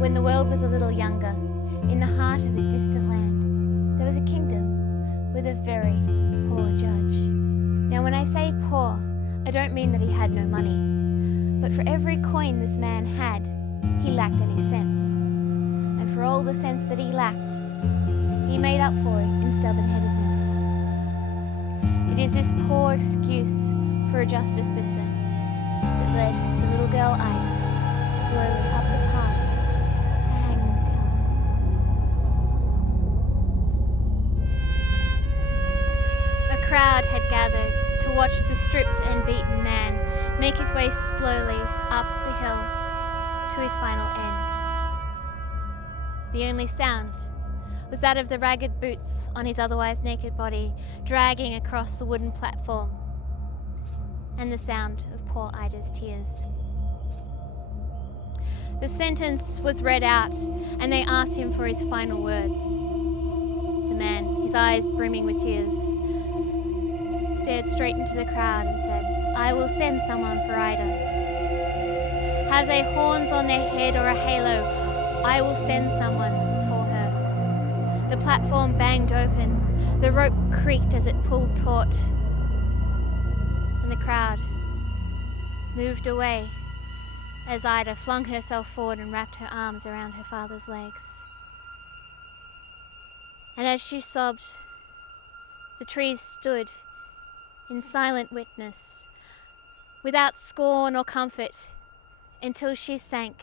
When the world was a little younger, in the heart of a distant land, there was a kingdom with a very poor judge. Now when I say poor, I don't mean that he had no money, but for every coin this man had, he lacked any sense. And for all the sense that he lacked, he made up for it in stubborn-headedness. It is this poor excuse for a justice system that led the little girl Ida slowly up the path to Hangman's Hill. A crowd had gathered to watch the stripped and beaten man make his way slowly up the hill to his final end. The only sound was that of the ragged boots on his otherwise naked body dragging across the wooden platform, and the sound of poor Ida's tears. The sentence was read out, and they asked him for his final words. The man, his eyes brimming with tears, stared straight into the crowd and said, "I will send someone for Ida. Have they horns on their head or a halo? I will send someone for her." The platform banged open, the rope creaked as it pulled taut, and the crowd moved away as Ida flung herself forward and wrapped her arms around her father's legs. And as she sobbed, the trees stood in silent witness, without scorn or comfort, until she sank,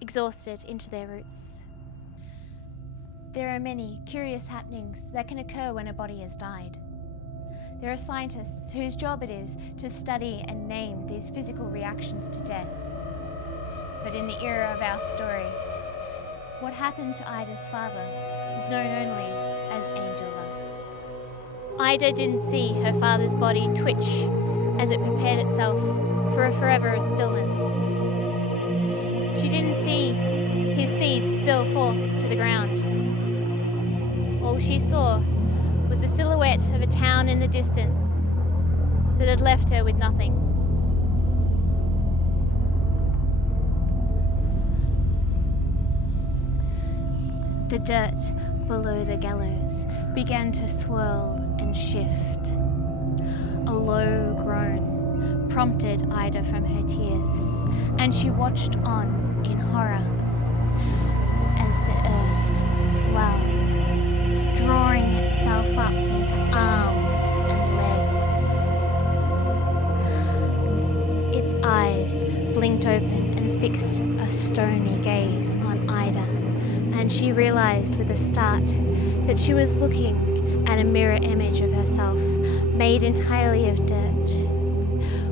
exhausted, into their roots. There are many curious happenings that can occur when a body has died. There are scientists whose job it is to study and name these physical reactions to death. But in the era of our story, what happened to Ida's father was known only as angel dust. Ida didn't see her father's body twitch as it prepared itself for a forever of stillness. She didn't see his seeds spill forth to the ground. All she saw was the silhouette of a town in the distance that had left her with nothing. The dirt below the gallows began to swirl and shift. A low groan prompted Ida from her tears, and she watched on in horror as the earth swelled, drawing itself up into arms and legs. Its eyes blinked open and fixed a stony gaze on Ida, and she realized with a start that she was looking at a mirror image of herself made entirely of dirt,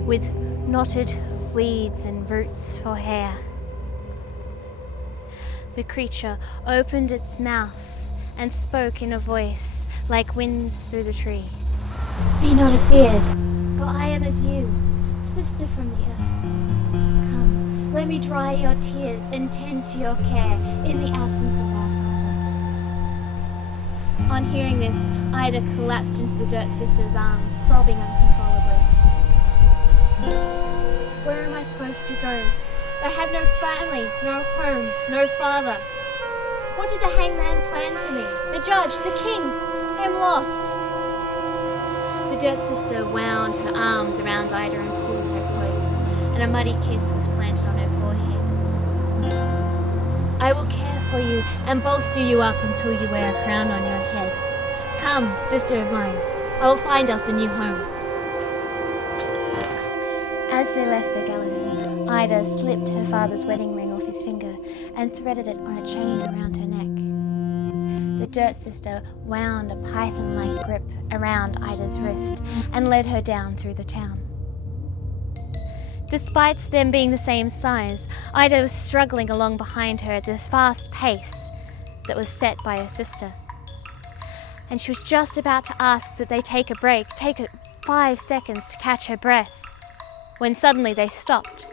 with knotted weeds and roots for hair. The creature opened its mouth and spoke in a voice like winds through the tree. "Be not afeared, for I am as you, sister from the earth. Come, let me dry your tears and tend to your care in the absence of our father." On hearing this, Ida collapsed into the dirt sister's arms, sobbing uncontrollably. "Where am I supposed to go? I have no family, no home, no father. What did the hangman plan for me? The judge, the king? I am lost." The dirt sister wound her arms around Ida and pulled her close, and a muddy kiss was planted on her forehead. "I will care for you and bolster you up until you wear a crown on your head. Come, sister of mine, I will find us a new home." As they left the gallows, Ida slipped her father's wedding ring off his finger and threaded it on a chain around her neck. The dirt sister wound a python-like grip around Ida's wrist and led her down through the town. Despite them being the same size, Ida was struggling along behind her at this fast pace that was set by her sister. And she was just about to ask that they take a break, 5 seconds to catch her breath, when suddenly they stopped.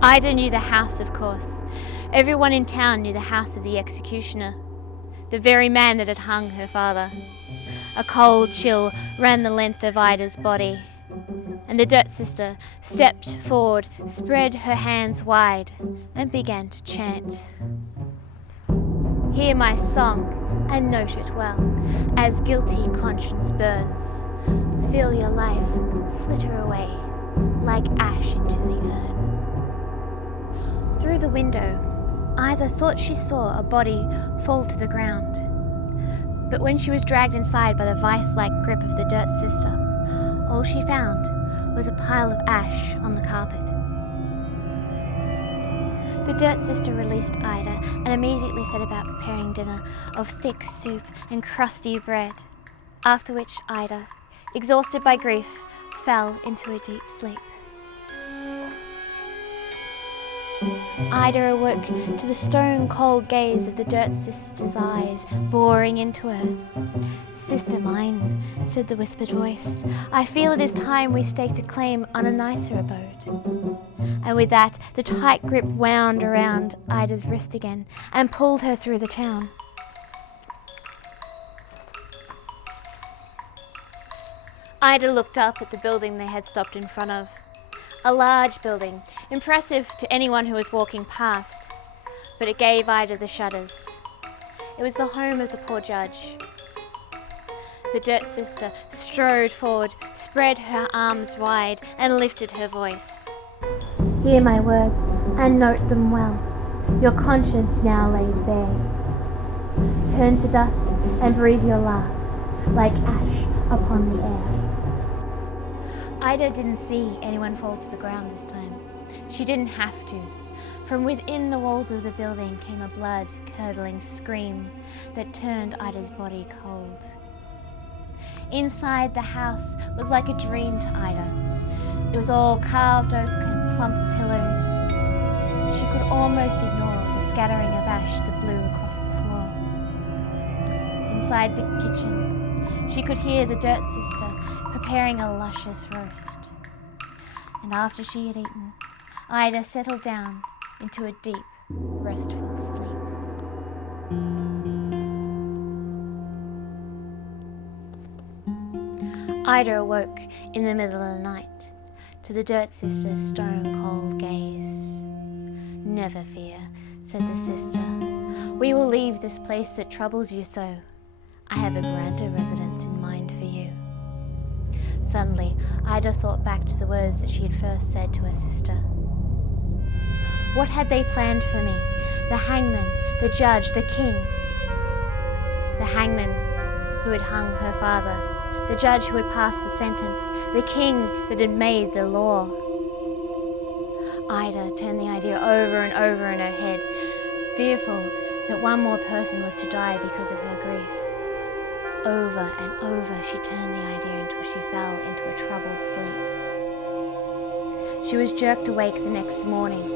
Ida knew the house, of course. Everyone in town knew the house of the executioner, the very man that had hung her father. A cold chill ran the length of Ida's body, And the Dirt Sister stepped forward, spread her hands wide, and began to chant. Hear my song and note it well, as guilty conscience burns. Feel your life flitter away like ash into the urn. Through the window, Ida thought she saw a body fall to the ground. But when she was dragged inside by the vice-like grip of the Dirt Sister, all she found was a pile of ash on the carpet. The Dirt Sister released Ida and immediately set about preparing dinner of thick soup and crusty bread, after which Ida, exhausted by grief, fell into a deep sleep. Ida awoke to the stone-cold gaze of the Dirt Sister's eyes boring into her. "Sister mine," said the whispered voice, "I feel it is time we staked a claim on a nicer abode." And with that, the tight grip wound around Ida's wrist again and pulled her through the town. Ida looked up at the building they had stopped in front of. A large building, impressive to anyone who was walking past, but it gave Ida the shudders. It was the home of the poor judge. The Dirt Sister strode forward, spread her arms wide, and lifted her voice. "Hear my words, and note them well. Your conscience now laid bare. Turn to dust, and breathe your last, like ash upon the air." Ida didn't see anyone fall to the ground this time. She didn't have to. From within the walls of the building came a blood-curdling scream that turned Ida's body cold. Inside the house was like a dream to Ida. It was all carved oak and plump pillows. She could almost ignore the scattering of ash that blew across the floor. Inside the kitchen, she could hear the Dirt Sister preparing a luscious roast. And after she had eaten, Ida settled down into a deep, restful sleep. Ida awoke in the middle of the night to the Dirt Sister's stone-cold gaze. "Never fear," said the sister. "We will leave this place that troubles you so. I have a grander residence in mind for you." Suddenly, Ida thought back to the words that she had first said to her sister. What had they planned for me? The hangman, the judge, the king. The hangman who had hung her father, the judge who had passed the sentence, the king that had made the law. Ida turned the idea over and over in her head, fearful that one more person was to die because of her grief. Over and over she turned the idea until she fell into a troubled sleep. She was jerked awake the next morning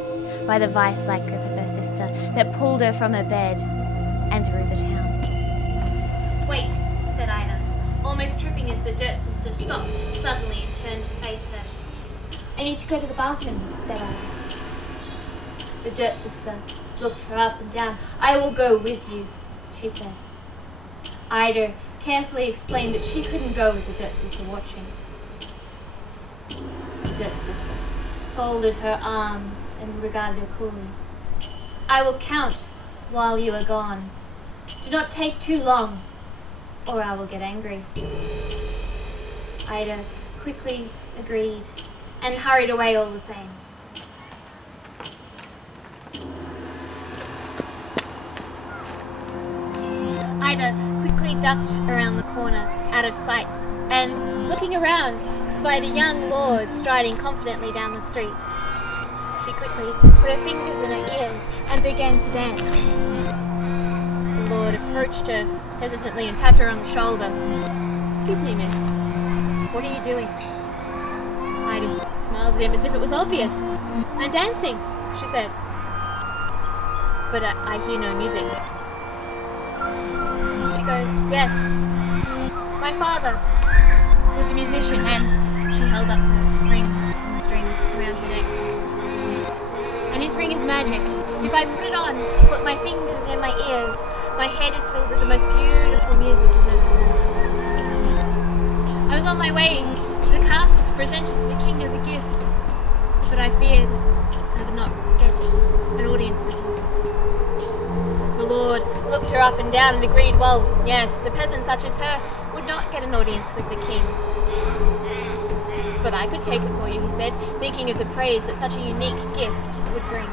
by the vice-like grip of her sister that pulled her from her bed and through the town. "Wait," said Ida, almost tripping as the Dirt Sister stopped suddenly and turned to face her. "I need to go to the bathroom," said Ida. The Dirt Sister looked her up and down. "I will go with you," she said. Ida carefully explained that she couldn't go with the Dirt Sister watching. The Dirt Sister folded her arms and regarded her coolly. "I will count while you are gone. Do not take too long, or I will get angry." Ida quickly agreed and hurried away all the same. Ida quickly ducked around the corner, out of sight, and, looking around, spied a young lord striding confidently down the street. She quickly put her fingers in her ears and began to dance. The lord approached her hesitantly and tapped her on the shoulder. "Excuse me, miss, what are you doing?" Ida smiled at him as if it was obvious. "I'm dancing," she said. "But I hear no music." She goes, "Yes, my father was a musician," and she held up the ring on the string around her neck. "And his ring is magic. If I put it on, put my fingers in my ears, my head is filled with the most beautiful music you've ever heard. I was on my way to the castle to to present it to the king as a gift, but I feared I would not get an audience with her. The Lord looked her up and down and agreed, well, yes, a peasant such as her would not get an audience with the king. But I could take it for you, he said, thinking of the praise that such a unique gift would bring.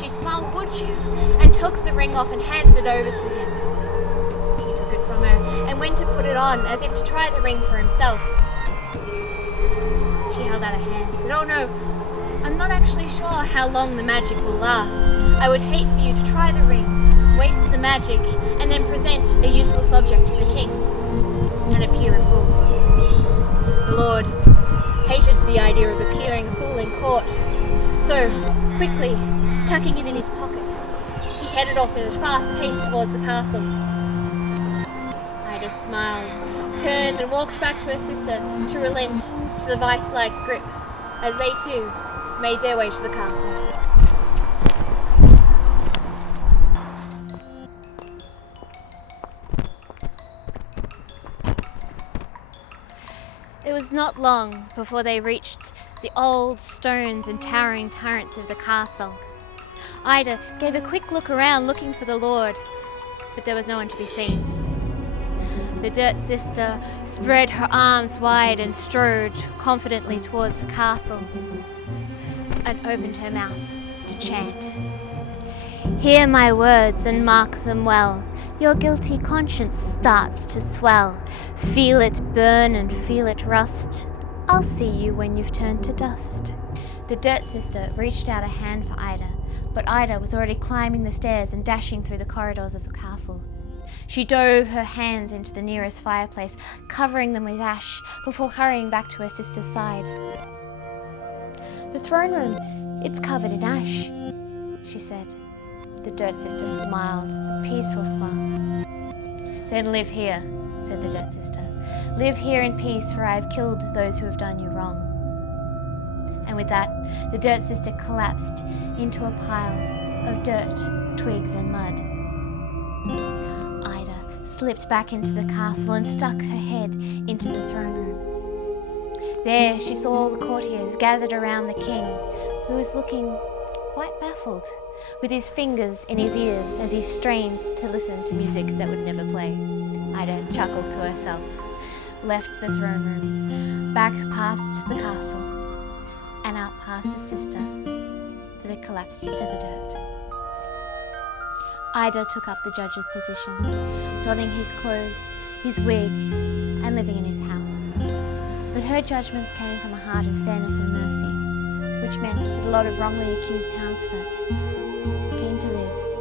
She smiled, would you? And took the ring off and handed it over to him. He took it from her and went to put it on as if to try the ring for himself. She held out her hand and said, oh no, I'm not actually sure how long the magic will last. I would hate for you to try the ring, waste the magic, and then present a useless object to the king and appear a fool. The Lord hated the idea of appearing a fool in court, so quickly tucking it in his pocket, he headed off at a fast pace towards the castle. Ida smiled, turned and walked back to her sister to relent to the vice-like grip as they too made their way to the castle. It was not long before they reached the old stones and towering turrets of the castle. Ida gave a quick look around looking for the Lord, but there was no one to be seen. The Dirt Sister spread her arms wide and strode confidently towards the castle and opened her mouth to chant. Hear my words and mark them well. Your guilty conscience starts to swell. Feel it burn and feel it rust. I'll see you when you've turned to dust. The Dirt Sister reached out a hand for Ida, but Ida was already climbing the stairs and dashing through the corridors of the castle. She dove her hands into the nearest fireplace, covering them with ash, before hurrying back to her sister's side. The throne room, it's covered in ash, she said. The Dirt Sister smiled, a peaceful smile. Then live here, said the Dirt Sister. Live here in peace, for I have killed those who have done you wrong. And with that, the Dirt Sister collapsed into a pile of dirt, twigs and mud. Ida slipped back into the castle and stuck her head into the throne room. There she saw all the courtiers gathered around the king, who was looking quite baffled, with his fingers in his ears as he strained to listen to music that would never play. Ida chuckled to herself, left the throne room, back past the castle, and out past the sister that had collapsed to the dirt. Ida took up the judge's position, donning his clothes, his wig, and living in his house. But her judgments came from a heart of fairness and mercy, which meant that a lot of wrongly accused townsfolk came to live